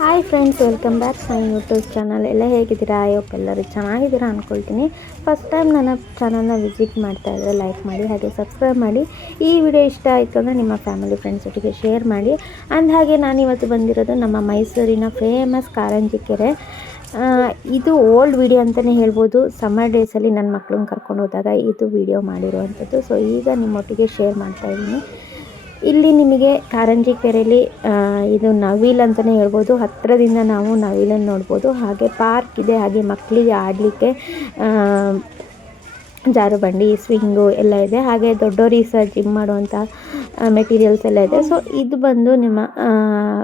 Hi friends welcome back my YouTube channel ಎಲ್ಲ ಹೇಗಿದ್ದೀರಾ? ಅಯ್ಯೋಪ್ ಎಲ್ಲರೂ ಚೆನ್ನಾಗಿದ್ದೀರಾ ಅಂದ್ಕೊಳ್ತೀನಿ ಫಸ್ಟ್ ಟೈಮ್ ನನ್ನ ಚಾನಲ್ನ ವಿಸಿಟ್ ಮಾಡ್ತಾ ಇದ್ದರೆ ಲೈಕ್ ಮಾಡಿ, ಹಾಗೆ ಸಬ್ಸ್ಕ್ರೈಬ್ ಮಾಡಿ. ಈ ವಿಡಿಯೋ ಇಷ್ಟ ಆಯಿತು ಅಂದರೆ ನಿಮ್ಮ ಫ್ಯಾಮಿಲಿ ಫ್ರೆಂಡ್ಸ್ ಒಟ್ಟಿಗೆ ಶೇರ್ ಮಾಡಿ. ಅಂದ ಹಾಗೆ ನಾನಿವತ್ತು ಬಂದಿರೋದು ನಮ್ಮ ಮೈಸೂರಿನ ಫೇಮಸ್ ಕಾರಂಜಿ ಕೆರೆ. ಇದು ಓಲ್ಡ್ ವಿಡಿಯೋ ಅಂತಲೇ ಹೇಳ್ಬೋದು. ಸಮ್ಮರ್ ಡೇಸಲ್ಲಿ ನನ್ನ ಮಕ್ಳನ್ನ ಕರ್ಕೊಂಡು ಹೋದಾಗ ಇದು ವಿಡಿಯೋ ಮಾಡಿರುವಂಥದ್ದು. ಸೊ ಈಗ ನಿಮ್ಮೊಟ್ಟಿಗೆ ಶೇರ್ ಮಾಡ್ತಾ ಇದ್ದೀನಿ. ಇಲ್ಲಿ ನಿಮಗೆ ಕಾರಂಜಿ ಕೆರೆಯಲ್ಲಿ ಇದು ನವಿಲ್ ಅಂತಲೇ ಹೇಳ್ಬೋದು. ಹತ್ತಿರದಿಂದ ನಾವು ನವಿಲನ್ನು ನೋಡ್ಬೋದು. ಹಾಗೆ ಪಾರ್ಕ್ ಇದೆ, ಹಾಗೆ ಮಕ್ಕಳಿಗೆ ಆಡಲಿಕ್ಕೆ ಜಾರುಬಂಡಿ ಸ್ವಿಂಗು ಎಲ್ಲ ಇದೆ. ಹಾಗೆ ದೊಡ್ಡೋರಿಗೆ ಸಹ ಜಿಮ್ ಮಾಡುವಂಥ ಮೆಟೀರಿಯಲ್ಸ್ ಎಲ್ಲ ಇದೆ. ಸೊ ಇದು ಬಂದು ನಿಮ್ಮ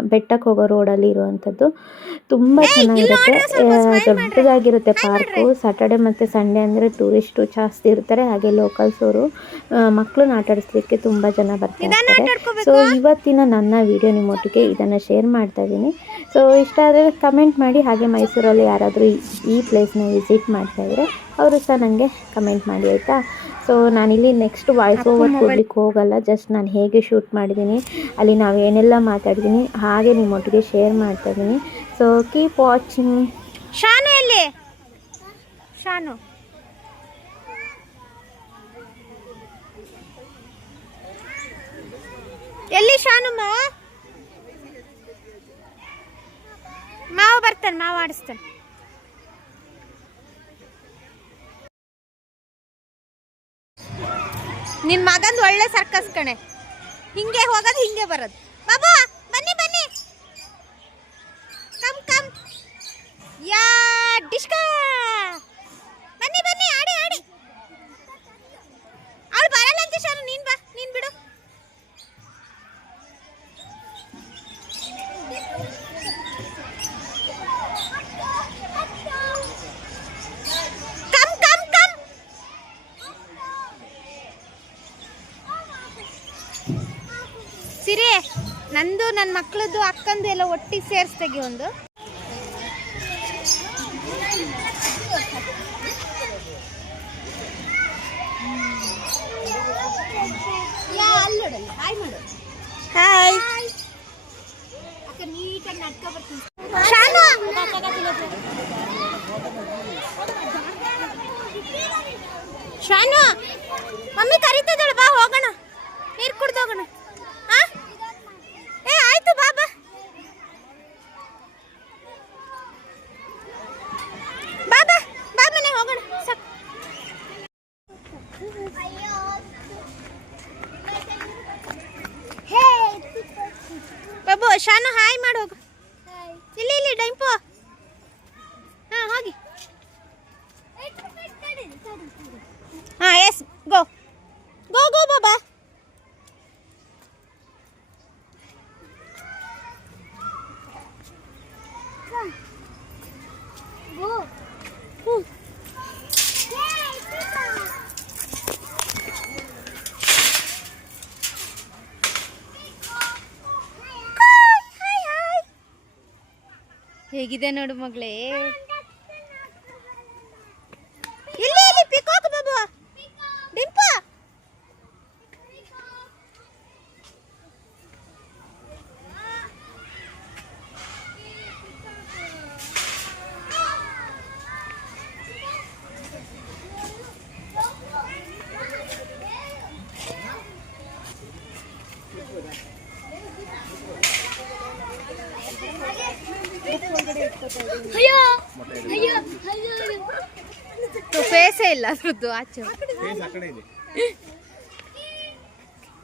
ಬೆಟ್ಟಕ್ಕೆ ಹೋಗೋ ರೋಡಲ್ಲಿ ಇರುವಂಥದ್ದು ತುಂಬ ಚೆನ್ನಾಗಿರುತ್ತೆ. ದೊಡ್ಡದಾಗಿರುತ್ತೆ ಪಾರ್ಕು ಸಾಟರ್ಡೆ ಮತ್ತು ಸಂಡೇ ಅಂದರೆ ಟೂರಿಸ್ಟು ಜಾಸ್ತಿ ಇರ್ತಾರೆ. ಹಾಗೆ ಲೋಕಲ್ಸ್ ಅವರು ಮಕ್ಕಳನ್ನ ಆಟ ಆಡಿಸ್ಲಿಕ್ಕೆ ತುಂಬ ಜನ ಬರ್ತಾ ಇರ್ತಾರೆ. ಸೊ ಇವತ್ತಿನ ನನ್ನ ವಿಡಿಯೋ ನಿಮ್ಮೊಟ್ಟಿಗೆ ಇದನ್ನು ಶೇರ್ ಮಾಡ್ತಾ ಇದ್ದೀನಿ. ಸೊ ಇಷ್ಟ ಆದರೆ ಕಮೆಂಟ್ ಮಾಡಿ ಹಾಗೆ ಮೈಸೂರಲ್ಲಿ ಯಾರಾದರೂ ಈ- ಈ ಪ್ಲೇಸ್ನ ವಿಸಿಟ್ ಮಾಡ್ತಾಯಿದ್ರೆ ಅವರು ಸಹ ನನಗೆ ಕಮೆಂಟ್ ಮಾಡಿ ಆಯಿತಾ? ಸೊ ನಾನಿಲ್ಲಿ ನೆಕ್ಸ್ಟ್ ವಾಯ್ಸ್ ಓವರ್ ಕೊಡ್ಲಿಕ್ಕೆ ಹೋಗಲ್ಲ. ಜಸ್ಟ್ ನಾನು ಹೇಗೆ ಶೂಟ್ ಮಾಡಿದ್ದೀನಿ ಅಲ್ಲಿ ನಾವು ಏನೆಲ್ಲ ಮಾತಾಡಿದ್ದೀನಿ ಹಾಗೆ ನಿಮ್ಮೊಟ್ಟಿಗೆ ಶೇರ್ ಮಾಡ್ತಾ ಇದ್ದೀನಿ. ಸೊ ಕೀಪ್ ವಾಚಿಂಗ್ ಶಾನು ಎಲ್ಲಿ? ಶಾನು. ಎಲ್ಲಿ ಶಾನು ಮಾವ? ಮಾವ ಬರ್ತಾನೆ ಮಾವ ಆಡಿಸ್ತಾನೆ. ನಿನ್ ಮಗಂದ್ ಒಳ್ಳೆ ಸರ್ಕಸ್ ಕಣೆ. ಹಿಂಗೆ ಹೋಗೋದು, ಹಿಂಗೆ ಬರೋದು. ಬಾಬು, ಬನ್ನಿ ಬನ್ನಿ. ಕಮ್ ಕಮ್ ಯಾ ಡಿಶ್ಕ ಬನ್ನಿ ಬನ್ನಿ ಆಡಿ ಆಡಿ ಅವಳು ಬರಲ್ಲ ಅಂತ ಶಾನು ನೀನ್ ಬಾ ನೀನ್ ಬಿಡು ಕಮ್ ಕಮ್ ಕಮ್ ಸಿರಿ ನಂದು ನನ್ನ ಮಕ್ಕಳದ್ದು ಅಕ್ಕಂದು ಎಲ್ಲ ಒಟ್ಟಿಗೆ ಸೇರ್ಸ್ ತೆಗಿ ಒಂದು ಹಾಯ್ ಶಾನು. ಶಾನು. ಮಮ್ಮಿ ಕರಿತಿದ್ದಾಳೆ ಬಾ ಹೋಗೋಣ ನೀರು ಕುಡ್ದು ಹೋಗೋಣ ಆ? ಏ ಆಯ್ತು ಬಾ ಬಾ ಬಾ ಬಾ ಬಾ ಮನೆ ಹೋಗೋಣ ಸಾಕು ಬಾಬು ಶಾನು ಹಾಯ್ ಮಾಡಿ. ಹೋಗು ಇಲ್ಲಿ ಇಲ್ಲಿ ಡೈಂಪು. ಹಾ ಹೋಗಿ. ಹಾ ಎಸ್ ಗೋ ಗೋ ಗೋ ಬಾಬಾ. ಹೇಗಿದೆ ನೋಡು ಮಗಳೇ ಇಲ್ಲಿ ಇಲ್ಲಿ ಪಿಕಾಕ್ ಬಾಬು ಡಿಂಪ ಫೇಸೇ ಇಲ್ಲ ಅದ್ರದ್ದು ಆಚೆ.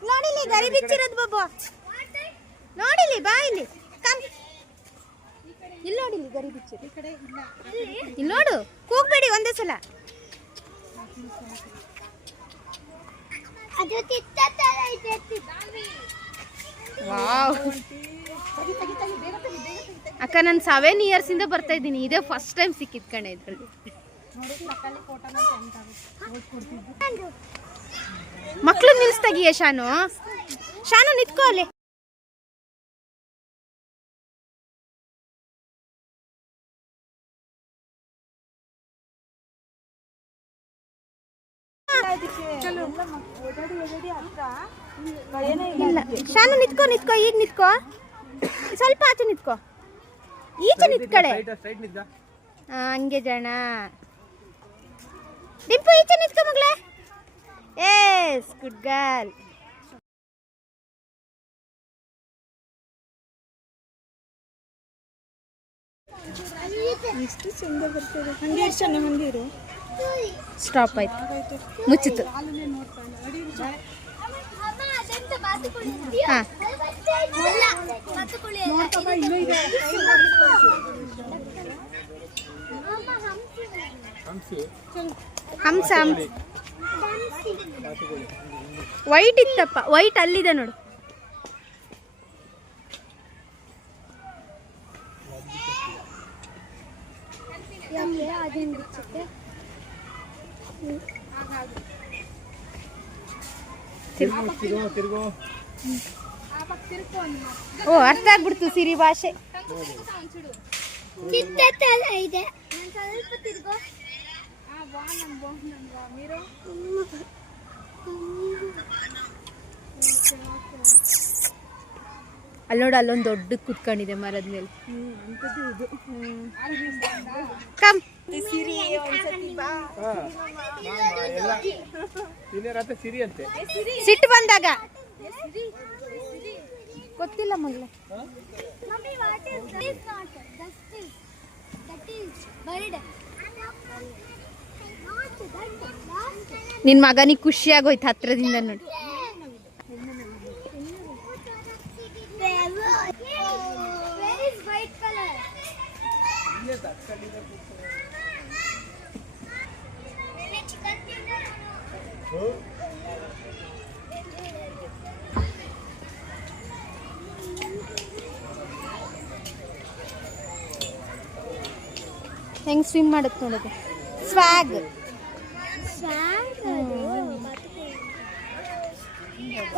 ನೋಡಿಲಿ ಗರಿ ಬಿಚ್ಚಿರೋದು ಬಾಬು. ನೋಡಿಲಿ ಬಾ ಇಲ್ಲಿ. ಕಮ್ ಇಲ್ಲಿ ನೋಡಿಲಿ ಗರಿ ಬಿಚ್ಚಿರೋದು. ಇಲ್ಲಿ ನೋಡು ಕೂಗ್ಬೇಡಿ ಒಂದೇ ಸಲ. ವಾವ್. ಅಕ್ಕ ನಾನು ಸೆವೆನ್ ಇಯರ್ಸ್ ಇಂದ ಬರ್ತಾ ಇದ್ದೀನಿ. ಇದೇ ಫಸ್ಟ್ ಟೈಮ್ ಸಿಕ್ಕಿದ್ ಕಣೆ ಇದ್ರಲ್ಲಿ. ಮಕ್ಳು ನಿಲ್ಸ್ತಾಗಿಯೇ ಶಾನು? ಶಾನು ನಿತ್ಕೋ ಅಲ್ಲಿ. ಶಾನು ನಿತ್ಕೋ ನಿತ್ಕೋ ಈಗ ನಿತ್ಕೋ. ಸ್ವಲ್ಪ ಆಚೆ ನಿತ್ಕೋ. ಈಚೆ ನಿಂತ್ಕಳೆ ಸ್ಟ್ರೈಟ್ ನಿಂತ ಆ, ಹಂಗೆ ಜನ. ಡಿಂಪು ಈಚೆ ನಿಂತ್ಕೊ ಮಗಳೇ. ಎಸ್ ಗುಡ್ ಗರ್ಲ್ ಎಷ್ಟು ಚಂದ ಬರ್ತದೆ. ಹಂಗೆ ಎಷ್ಟು ಚೆನ್ನ ಹಂಗೆ ಸ್ಟಾಪ್ ಆಯ್ತು. ಮುಚ್ಚಿತು ಹಾ. ಹಂಸ. ಹಂಸ. ವೈಟ್ ಇತ್ತಪ್ಪ ವೈಟ್ ಅಲ್ಲಿದೆ ನೋಡು. ತಿರ್ಗೋ ತಿರ್ಗೋ. ಓ ಅರ್ಥ ಆಗ್ಬಿಡ್ತು ಸಿರಿ ಭಾಷೆ. ಇದೆ. ಸ್ವಲ್ಪ ತಿರ್ಗೋ. ಅಲ್ಲಿ ನೋಡು ಅಲ್ಲೊಂದು ದೊಡ್ಡ ಕುತ್ಕೊಂಡಿದೆ ಮರದ ಮೇಲೆ. ಕಮ್ ಸಿರಿ ಒಂದ್ಸತಿ ಬಾ. ಎಲ್ಲ. ಸೀನಿಯರ್ ಆತ ಸಿರಿ ಅಂತೆ. ಸಿಟ್ಟು ಬಂದಾಗ. ಗೊತ್ತಿಲ್ಲ ಮಗಳಾ. ನಿನ್ ಮಗನಿಗೆ ಖುಷಿಯಾಗೋಯ್ತು ಹತ್ರದಿಂದ ನೋಡಿ. ಹೆಂಗ್ ಸ್ವಿಮ್ ಮಾಡುತ್ತೆ ನೋಡೋದು ಸ್ವಾಗ್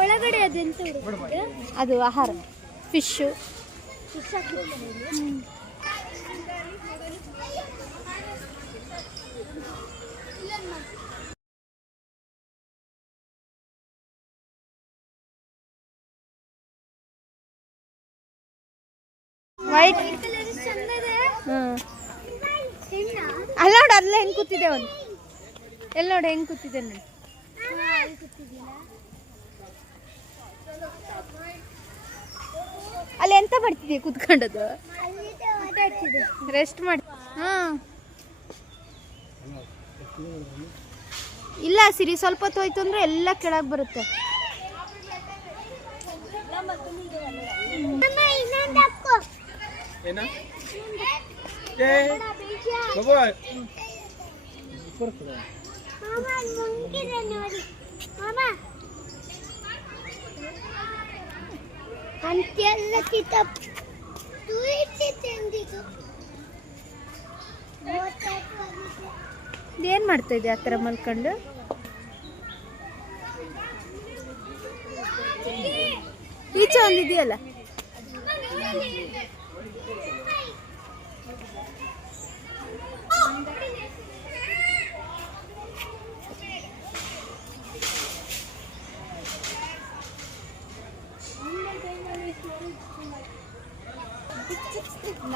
ಒಳಗಡೆ ಅದೆಂತ ಅದು ಆಹಾರ. ಫಿಶು ವೈಟ್ ಹೆಣ್ಣ ಅಲ್ಲ ನೋಡಿ ಅಲ್ಲ ಹೆಂಗ್ ಕೂತಿದೆ ಒಂದು ಎಲ್ಲ ನೋಡಿ ಹೆಂಗ್ ಕೂತಿದೆ ನೋಡಿ? ಅಲ್ಲಿ ಎಂತ ಮಾಡ್ತಿದ್ದೆ ಕುತ್ಕೊಂಡದು? ರೆಸ್ಟ್ ಮಾಡಿ ಹಾ. ಇಲ್ಲ ಸಿರಿ ಸ್ವಲ್ಪ ಹೊತ್ತು ಹೋಯ್ತು ಅಂದ್ರೆ ಎಲ್ಲ ಕೆಳಗೆ ಬರುತ್ತೆ. ಏನ ಬಾಬಾ ಮಾಮ ಮುಂಗಿದೆ ನೋಡಿ ಮಾಮ ಅಂತೆಲ್ಲ ಕಿತಾಬ್ ತುಳಿಸಿ ತಂದಿದ್ದು ಏನು ಮಾಡ್ತಾ ಇದೆ ಆ ಥರ ಮಲ್ಕೊಂಡು? ಈಚೆ ಒಂದಿದೆಯಲ್ಲ?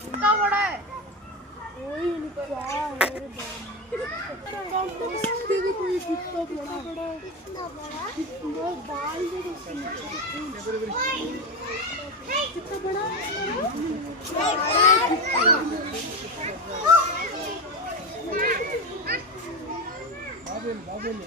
कितना बड़ा है कितना बड़ा कितना बाल कितना बड़ा बाबेल बाबेल